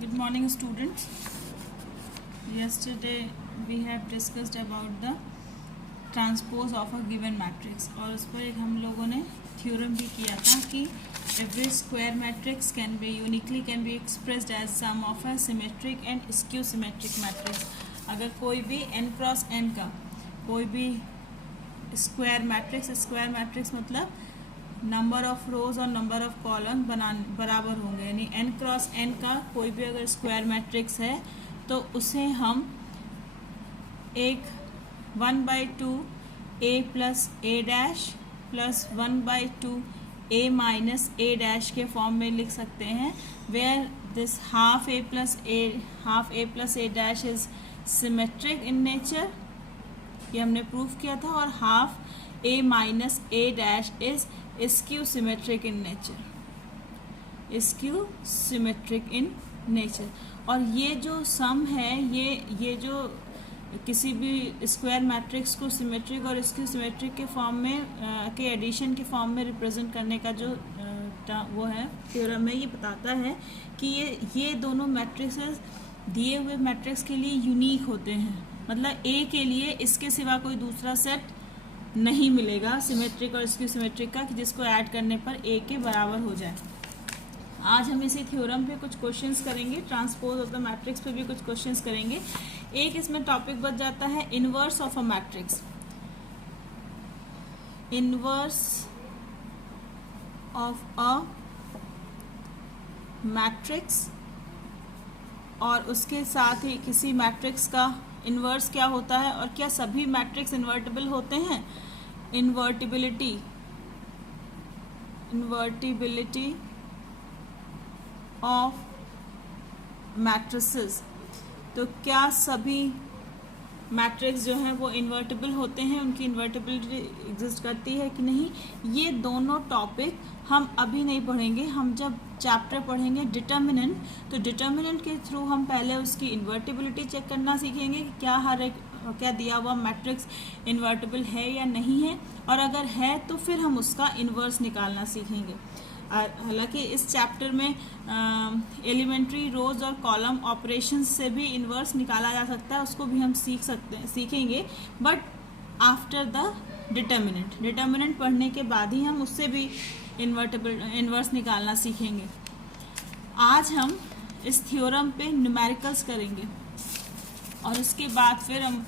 Good morning, students. Yesterday we have discussed about the transpose of a given matrix और उस पर एक हम लोगों ने थ्योरम भी किया था कि every square matrix can be expressed as sum of a symmetric and skew symmetric matrix. अगर कोई भी n क्रॉस n का कोई भी स्क्वायर मैट्रिक्स मतलब नंबर ऑफ रोज और नंबर ऑफ कॉलम बराबर होंगे, यानी n क्रॉस n का कोई भी अगर स्क्वायर मैट्रिक्स है तो उसे हम एक 1/2 a plus a dash plus 1/2 a minus a dash के फॉर्म में लिख सकते हैं, where this half a plus a dash is symmetric in nature, ये हमने प्रूव किया था, और half a minus a dash is skew symmetric in nature. और ये जो सम है, ये जो किसी भी स्क्वायर मैट्रिक्स को सिमेट्रिक और स्क्यू सिमेट्रिक के फॉर्म में के एडिशन के फॉर्म में रिप्रेजेंट करने का जो वो है थ्योरम है, ये बताता है कि ये दोनों मैट्रिक्सेस दिए हुए मैट्रिक्स के लिए यूनिक होते हैं, मतलब ए के लिए इसके सिवा कोई दूसरा सेट नहीं मिलेगा सिमेट्रिक और स्क्यू सिमेट्रिक का कि जिसको ऐड करने पर ए के बराबर हो जाए। आज हम इसी थ्योरम पे कुछ क्वेश्चंस करेंगे, ट्रांसपोज ऑफ द मैट्रिक्स पे भी कुछ क्वेश्चंस करेंगे। एक इसमें टॉपिक बच जाता है inverse of a matrix. Inverse of a matrix, और उसके साथ ही किसी मैट्रिक्स का इन्वर्स क्या होता है और क्या सभी मैट्रिक्स इन्वर्टिबल होते हैं। इन्वर्टिबिलिटी ऑफ मैट्रिसेस, तो क्या सभी मैट्रिक्स जो हैं वो इन्वर्टिबल होते हैं, उनकी इन्वर्टिबिलिटी एग्जिस्ट करती है कि नहीं। ये दोनों टॉपिक हम अभी नहीं पढ़ेंगे, हम जब चैप्टर पढ़ेंगे डिटर्मिनेंट, तो डिटर्मिनेंट के थ्रू हम पहले उसकी इन्वर्टिबिलिटी चेक करना सीखेंगे कि क्या दिया हुआ मैट्रिक्स इन्वर्टिबल है या नहीं है, और अगर है तो फिर हम उसका इन्वर्स निकालना सीखेंगे। हालांकि इस चैप्टर में एलिमेंट्री रोज और कॉलम ऑपरेशंस से भी इन्वर्स निकाला जा सकता है, उसको भी हम सीखेंगे, बट आफ्टर द डिटर्मिनेंट पढ़ने के बाद ही हम उससे भी इन्वर्स निकालना सीखेंगे। आज हम इस थ्योरम पे न्यूमेरिकल्स करेंगे और इसके बाद फिर हम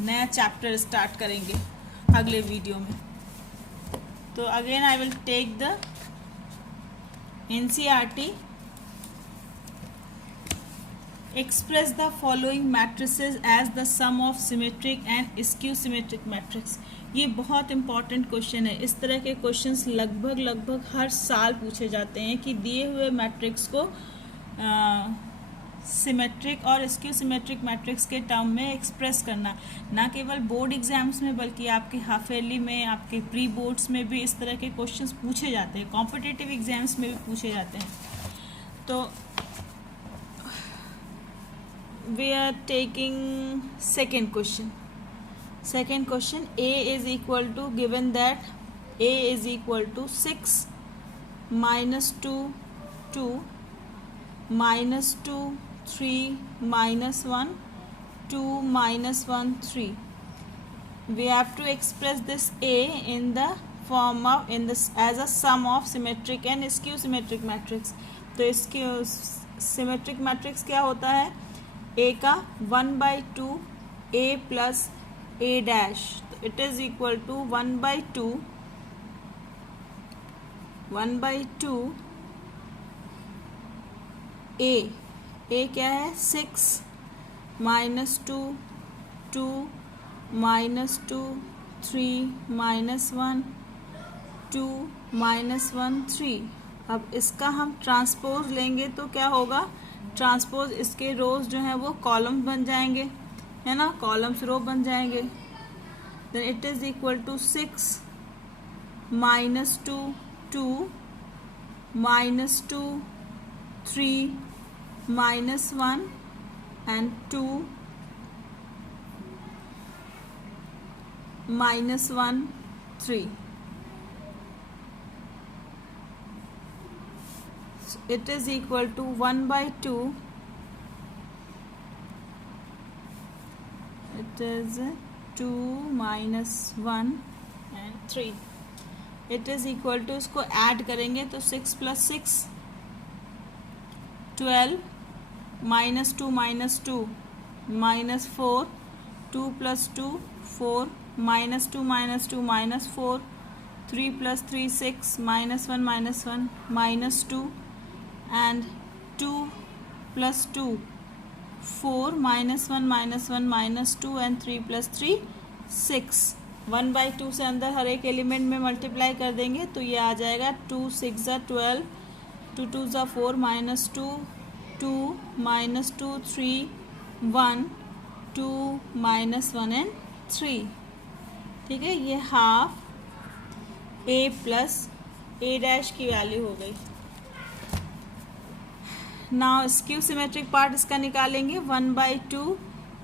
नया चैप्टर स्टार्ट करेंगे अगले वीडियो में। तो again I will take the NCERT, express the following matrices as the sum of symmetric and skew symmetric matrix। ये बहुत इंपॉर्टेंट क्वेश्चन है। इस तरह के क्वेश्चंस लगभग हर साल पूछे जाते हैं कि दिए हुए मैट्रिक्स को सिमेट्रिक और स्क्यू सिमेट्रिक मैट्रिक्स के टर्म में एक्सप्रेस करना, ना केवल बोर्ड एग्जाम्स में बल्कि आपके हाफ ईयरली में, आपके प्री बोर्ड्स में भी इस तरह के क्वेश्चंस पूछे जाते हैं, कॉम्पिटिटिव एग्जाम्स में भी पूछे जाते हैं। तो we are taking second question. a is equal to, given that a is equal to 6 minus 2 2 minus 2 3 minus 1 2 minus 1 3, we have to express this a in the form of as a sum of symmetric and skew symmetric matrix। तो इसके symmetric matrix क्या होता है, a का 1/2 a plus a dash, तो it is equal to 1/2 a क्या है 6 minus 2 2 minus 2 3 minus 1 2 minus 1 3। अब इसका हम ट्रांसपोज लेंगे तो क्या होगा, ट्रांसपोज इसके रोज जो हैं वो कॉलम बन जाएंगे, है ना, कॉलम्स रो बन जाएंगे। Then it is equal to 6 minus 2 2 minus 2 3 minus 1 and 2 minus 1 3। it is equal to 1/2 it is 2 minus 1 and 3. It is equal to, इसको ऐड करेंगे तो 6 plus 6 12 minus 2 minus 2 minus 4 2 plus 2 4 minus 2 minus 2 minus 4 3 plus 3 6 minus 1 minus 2 and 2 plus 2 4 minus 1 minus 2 and 3 plus 3 6. 1/2 से अंदर हर एक element में multiply कर देंगे तो ये आ जाएगा 2 6 ज़ा 12 2 2 ज़ा 4 minus 2 2 minus 2 3 1 2 minus 1 and 3. ठीक है, ये half a plus a dash की वैल्यू हो गई. नाउ स्क्यू सिमेट्रिक पार्ट इसका निकालेंगे 1/2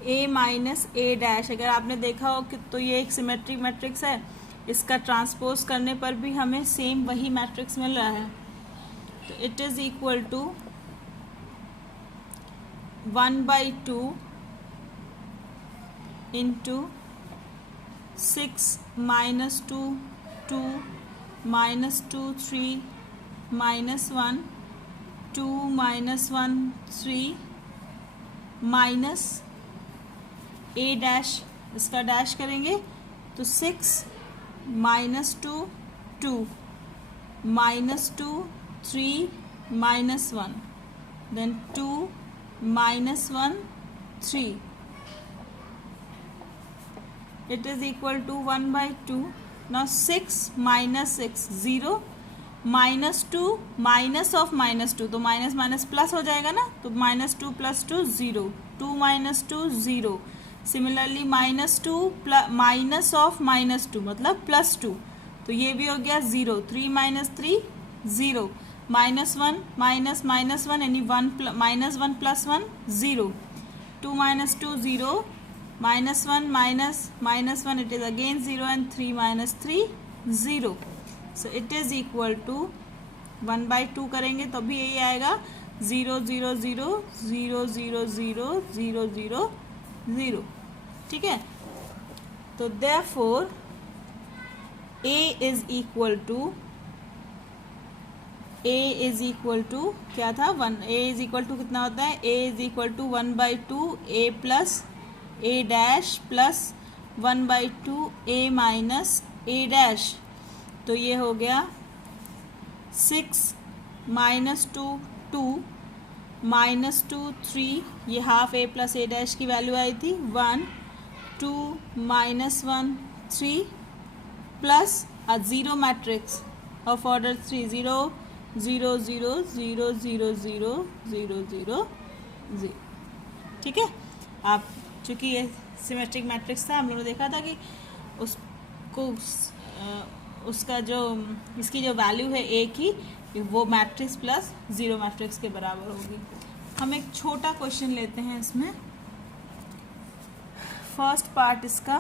a माइनस a डैश. अगर आपने देखा हो कि तो ये एक सिमेट्रिक मैट्रिक्स है, इसका ट्रांसपोज करने पर भी हमें सेम वही मैट्रिक्स मिल रहा है. तो it is equal to 1/2 into 6 minus 2 2 minus 2 3 minus 1 2 minus 1 3 minus a dash, इसका डैश करेंगे तो 6 minus 2 2 minus 2 3 minus 1 then 2 minus 1 3. It is equal to 1/2. Now 6 minus 6 0 minus 2 minus of minus 2 तो माइनस माइनस प्लस हो जाएगा ना, तो minus 2 plus 2 0 2 minus 2 0. Similarly minus 2 minus of minus 2 मतलब plus 2, तो ये भी हो गया 0 3 minus 3 0 minus 1 minus minus 1 यानी 1 minus 1 plus 1 0 2 minus 2 0 minus 1 minus minus 1 it is again 0 and 3 minus 3 0. So it is equal to 1/2 करेंगे तो भी यही आएगा 0 0 0 0 0 0 0 0 0. ठीक है, तो therefore a is equal to क्या था 1. a is equal to कितना होता है, a is equal to 1/2 a plus a dash plus 1/2 a minus a dash. तो ये हो गया 6 minus 2 2 minus 2 3, ये half a plus a dash की वैल्यू आई थी 1 2 minus 1 3 plus a zero matrix of order 3 0 0 0 0 0 0 0 0 0. ठीक है, आप चूँकि ये सिमेट्रिक मैट्रिक्स था, हम लोगों ने देखा था कि उसको उसका जो इसकी जो वैल्यू है ए की वो मैट्रिक्स प्लस ज़ीरो मैट्रिक्स के बराबर होगी. हम एक छोटा क्वेश्चन लेते हैं इसमें. फर्स्ट पार्ट इसका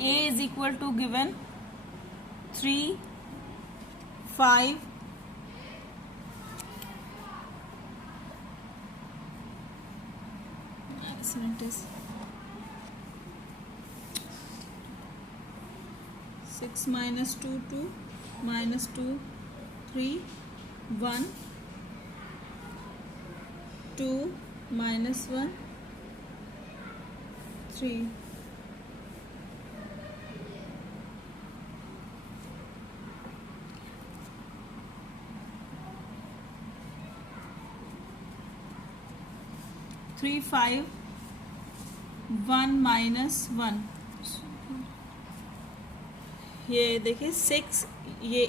a is equal to given 3 5 6 minus 2 2 minus 2 3 1 2 minus 1 3. Three 5 1 minus 1. ये देखिए 6, ये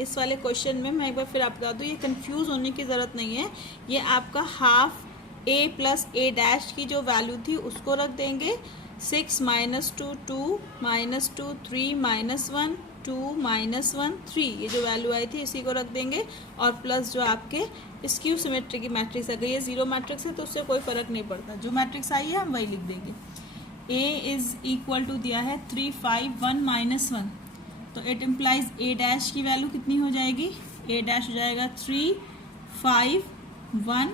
इस वाले क्वेश्चन में मैं एक बार फिर आपको बता दूँ, ये कंफ्यूज होने की ज़रूरत नहीं है. ये आपका half a plus a dash की जो वैल्यू थी उसको रख देंगे. 6 minus 2 2 minus 2 3 minus 1 2 minus 1 3, ये जो वैल्यू आई थी इसी को रख देंगे. और प्लस जो आपके स्क्यू सिमेट्री की मैट्रिक्स, अगर ये जीरो मैट्रिक्स है तो उससे कोई फ़र्क नहीं पड़ता, जो मैट्रिक्स आई है हम वही लिख देंगे. a इज़ इक्वल टू दिया है 3 5 1 minus 1, तो इट इम्प्लाइज a डैश की वैल्यू कितनी हो जाएगी, a डैश हो जाएगा 3 5 1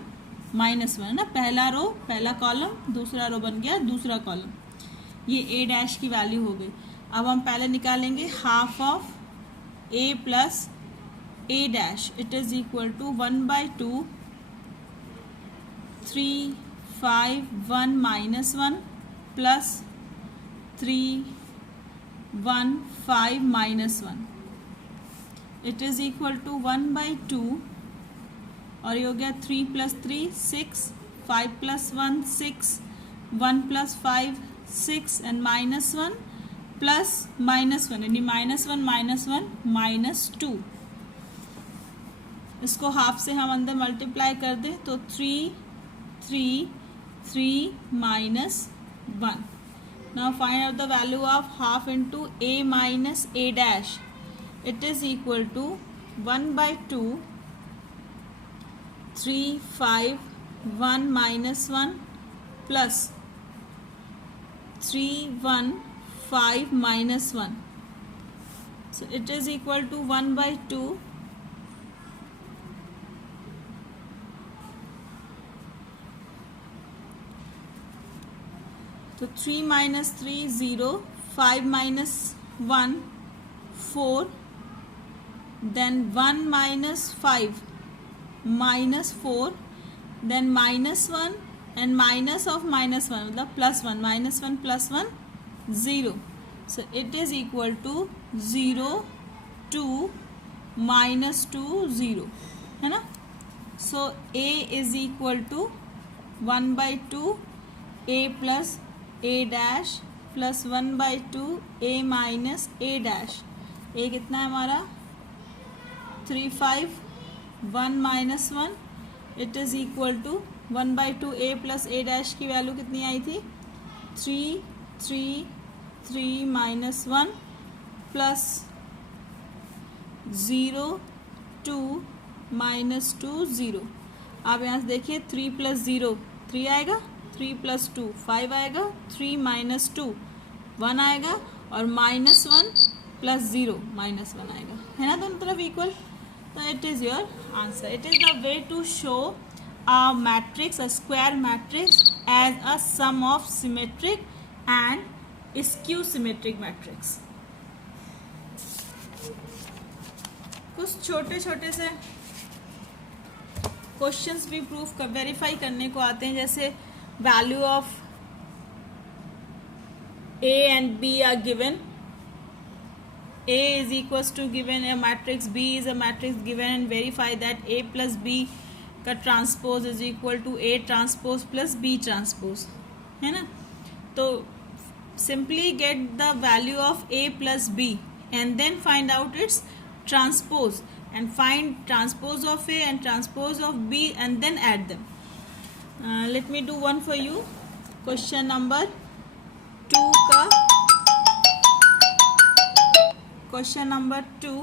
-1 है ना, पहला रो पहला कॉलम, दूसरा रो बन गया दूसरा कॉलम, ये ए डैश की वैल्यू हो गई। अब हम पहले निकालेंगे half of A plus A dash, it is equal to 1/2 3 5 1 -1 plus 3 1 5 -1, it is equal to 1/2 और ये हो गया 3 + 3 6 5 + 1 6 1 + 5 6 एंड -1 प्लस -1 यानी -1 -2। इसको हाफ से हम अंदर मल्टीप्लाई कर दें तो 3 3 3 -1। Now find out the value of half into a minus a dash, it is equal to 1/2 3 5 1 -1 plus 3 1 5 -1, so it is equal to 1/2 तो 3 - 3 0 5 - 1 4 then 1 - 5 -4 then -1 and minus of -1 मतलब +1 -1 +1 0, so it is equal to 0 2 -2 0 है ना। so a is equal to 1/2 a plus a dash plus 1/2 a minus a dash, a कितना है हमारा 3 5 1 -1, it is equal to 1/2 a plus a dash की वैल्यू कितनी आई थी 3 3 3 -1 प्लस 0 2 -2 0। आप यहाँ से देखिए 3 + 0 3 आएगा, 3 + 2 5 आएगा, 3 - 2 1 आएगा और -1 + 0 -1 आएगा, है ना दोनों तरफ इक्वल। तो it is your answer. It is the way to show a matrix, a square matrix as a sum of symmetric and skew symmetric matrix। कुछ छोटे छोटे से क्वेश्चंस भी प्रूफ कर वेरीफाई करने को आते हैं, जैसे value of a and b are given, a is equals to given a matrix, b is a matrix given, and verify that a plus b का transpose is equal to a transpose plus b transpose, है ना। तो simply get the value of a plus b and then find out its transpose and find transpose of a and transpose of b and then add them। let me do one for you। question number 2 का question number 2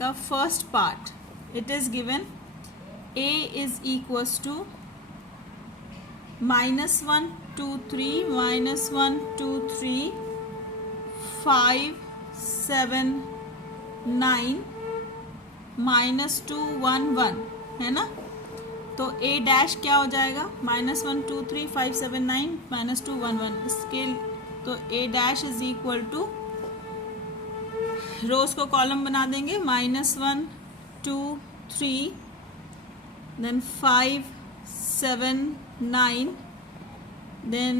का first part, it is given a is equals to -1 2 3 -1 2 3 5 7 9 -2 1 1, है ना। तो a dash क्या हो जाएगा -1 2 3 5 7 9 -2 1 1, इसके तो a dash is equal to rows को कॉलम बना देंगे -1 2 3 then 5 7 9 then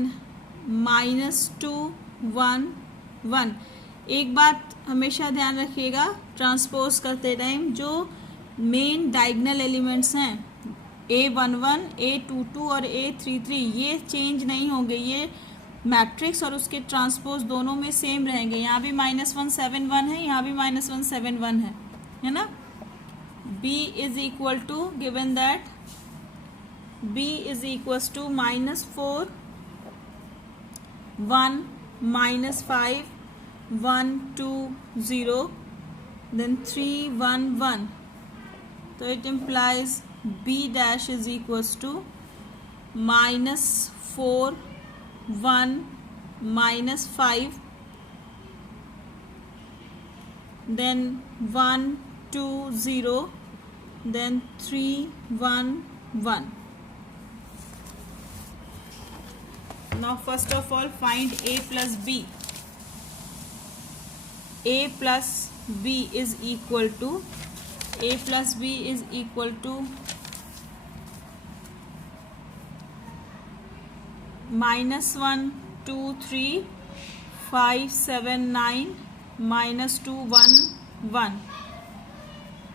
-2 1 1। एक बात हमेशा ध्यान रखिएगा, ट्रांसपोज करते टाइम जो मेन डायगनल एलिमेंट्स हैं A11 A22 और A33 ये चेंज नहीं होंगे, ये मैट्रिक्स और उसके ट्रांसपोज दोनों में सेम रहेंगे। यहाँ भी -1 7 1 है, यहाँ भी -1 7 1 है ना। b is equal to given that b is equals to -4 1 -5 1 2 0 then 3 1 1, so it implies b dash is equals to -4 1 -5 then 1 2 0 then 3 1 1. Now first of all find A plus B. A plus B is equal to -1 2 3 5 7 9 -2 1 1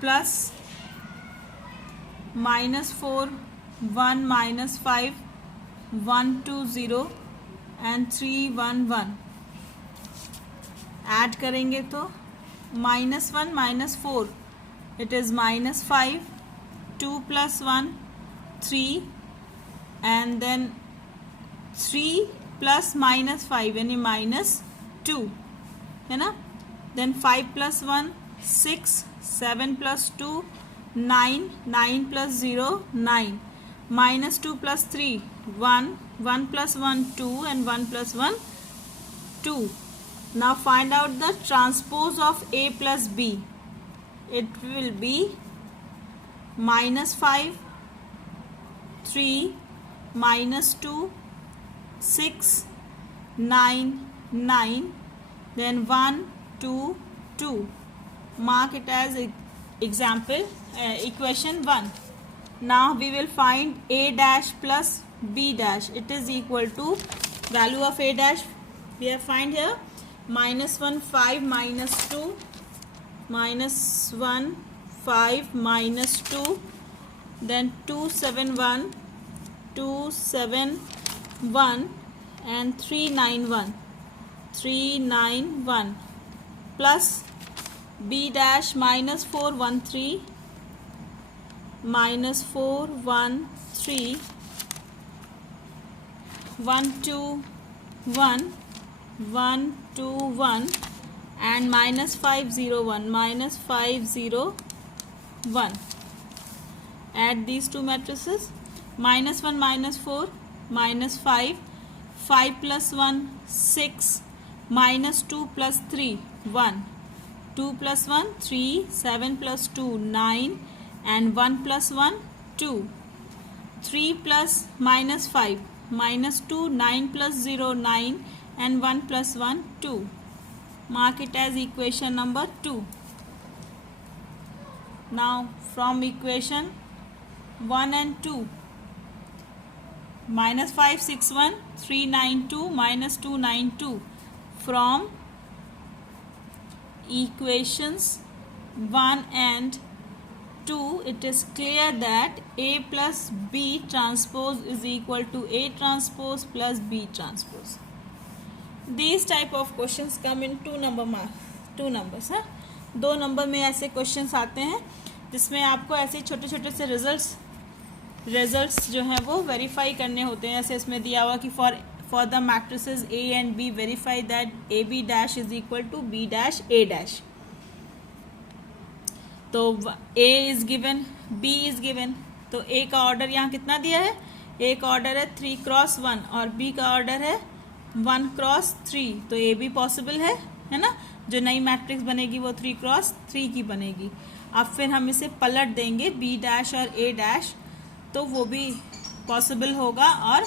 plus -4 1 -5 1 2 0 and 3 1 1. Add करेंगे तो -1 -4 it is -5 2 plus 1 3 and then 3 plus -5 यानी -2 है ना. then 5 plus 1 6 7 plus 2 9 9 plus 0 9 -2 plus 3 1 1 plus 1 2 and 1 plus 1 2. Now find out the transpose of A plus B. It will be -5 3 -2 6 9 9 then 1 2 2. Mark it as example equation 1. Now we will find A dash plus B dash. It is equal to value of A dash we have find here -1 5 -2 -1 5 -2 then 2 7 1 2 7 1 and 3 9 1 3 9 1 plus B dash -4 1 3 -4 1 3 1 2 1 1 2 1 and -5 0 1 -5 0 1. Add these two matrices. -1 -4 -5 5 plus 1 6 -2 plus 3 1 2 plus 1 3 7 plus 2 9 and 1 plus 1 2 3 plus -5 -2 9 plus 0 9 and 1 plus 1 2. Mark it as equation number 2. Now from equation 1 and 2 -5 6 1 3 9 2 -2 9 2. From equations 1 and 2 it is clear that A plus B transpose is equal to A transpose plus B transpose. These type of questions come in 2 numbers. 2 number में ऐसे questions आते हैं जिसमें आपको ऐसे छोटे छोटे से रिजल्ट्स जो हैं वो वेरीफाई करने होते हैं. ऐसे इसमें दिया हुआ कि for the matrices A and B verify that AB dash is equal to B dash A dash. तो A is given, B is given. तो A का ऑर्डर यहाँ कितना दिया है? A का ऑर्डर है 3 क्रॉस 1 और B का ऑर्डर है 1 क्रॉस 3. तो A भी पॉसिबल है ना. जो नई मैट्रिक्स बनेगी वो 3 क्रॉस 3 की बनेगी. अब फिर हम इसे पलट देंगे B डैश और A डैश तो वो भी पॉसिबल होगा और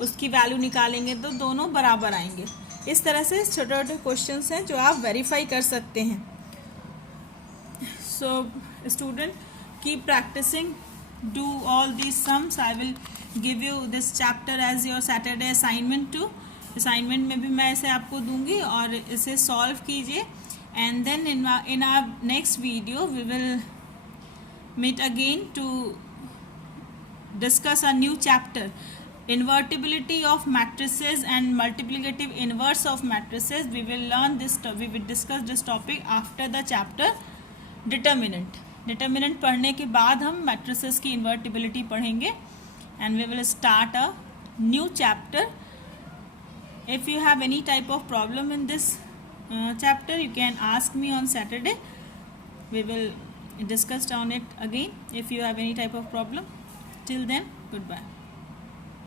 उसकी वैल्यू निकालेंगे तो दोनों बराबर आएंगे. इस तरह से छोटे छोटे क्वेश्चंस हैं जो आप वेरीफाई कर सकते हैं. So student, keep practicing, do all these sums. I will give you this chapter as your Saturday assignment too. Assignment में भी मैं इसे आपको दूंगी और इसे solve कीजिए. And then in our next video we will meet again to discuss a new chapter, invertibility of matrices and multiplicative inverse of matrices. We will learn this. We will discuss this topic after the chapter determinant पढ़ने के बाद हम matrices की invertibility पढ़ेंगे and we will start a new chapter. If you have any type of problem in this chapter you can ask me on Saturday. We will discuss on it again if you have any type of problem. Till then, goodbye.